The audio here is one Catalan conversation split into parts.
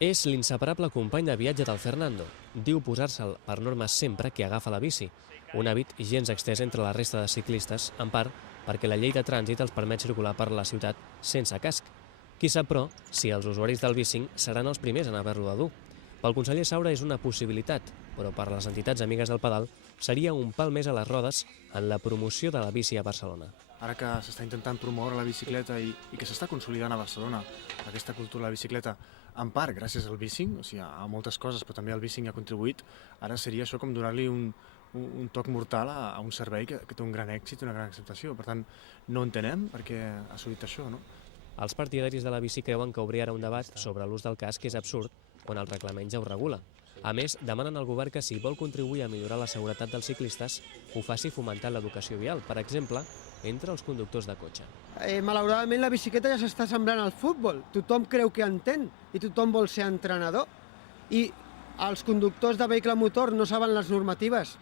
És l'inseparable company de viatge del Fernando. Diu posar-se'l per norma sempre que agafa la bici, un hàbit gens extès entre la resta de ciclistes, en part perquè la llei de trànsit els permet circular per la ciutat sense casc. Qui sap, però, si els usuaris del bicing seran els primers en haver-lo de dur. Pel conseller Saura és una possibilitat, però per les entitats amigues del pedal seria un pal més a les rodes en la promoció de la bici a Barcelona. Ara que s'està intentant promoure la bicicleta i que s'està consolidant a Barcelona aquesta cultura de la bicicleta, en part gràcies al bicing, o sigui, a moltes coses, però també el bicing ha contribuït, ara seria això com donar-li un toc mortal a un servei que té un gran èxit i una gran acceptació. Per tant, no entenem per què ha assolit això, no? Els partidaris de la bici creuen que obrir ara un debat sobre l'ús del casc és absurd quan el reglament ja ho regula. A més, demanen al govern que si vol contribuir a millorar la seguretat dels ciclistes, ho faci fomentant l'educació vial, per exemple, entre els conductors de cotxe. Malauradament la bicicleta ja s'està semblant al futbol. Tothom creu que entén i tothom vol ser entrenador. I els conductors de vehicle motor no saben les normatives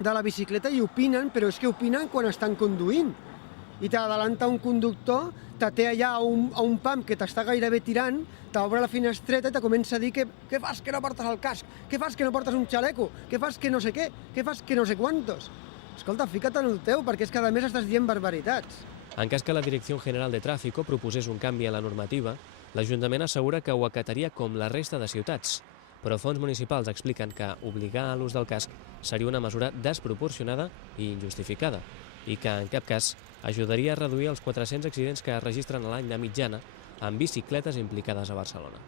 de la bicicleta i opinen, però és que opinen quan estan conduint. I t'adalanta un conductor, té allà a un pam que t'està gairebé tirant, t'obre la finestreta i te comença a dir què fas que no portes el casc, què fas que no portes un xaleco, què fas que no sé què, què fas que no sé quantos. Escolta, fica't en el teu, perquè és que a més estàs dient barbaritats. En cas que la Direcció General de Tráfico proposés un canvi a la normativa, l'Ajuntament assegura que ho acataria com la resta de ciutats. Però fons municipals expliquen que obligar a l'ús del casc seria una mesura desproporcionada i injustificada, i que, en cap cas, ajudaria a reduir els 400 accidents que es registren a l'any de mitjana amb bicicletes implicades a Barcelona.